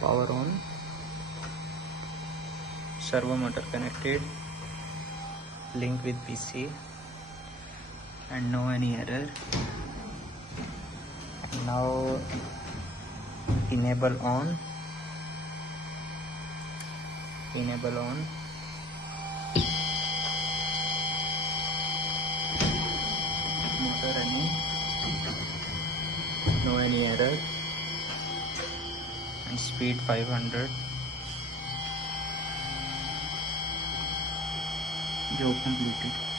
Power on. Servo motor connected. Link with PC. And no any error. Now enable on. Enable on. Motor running. No any error. And speed 500. Job completed.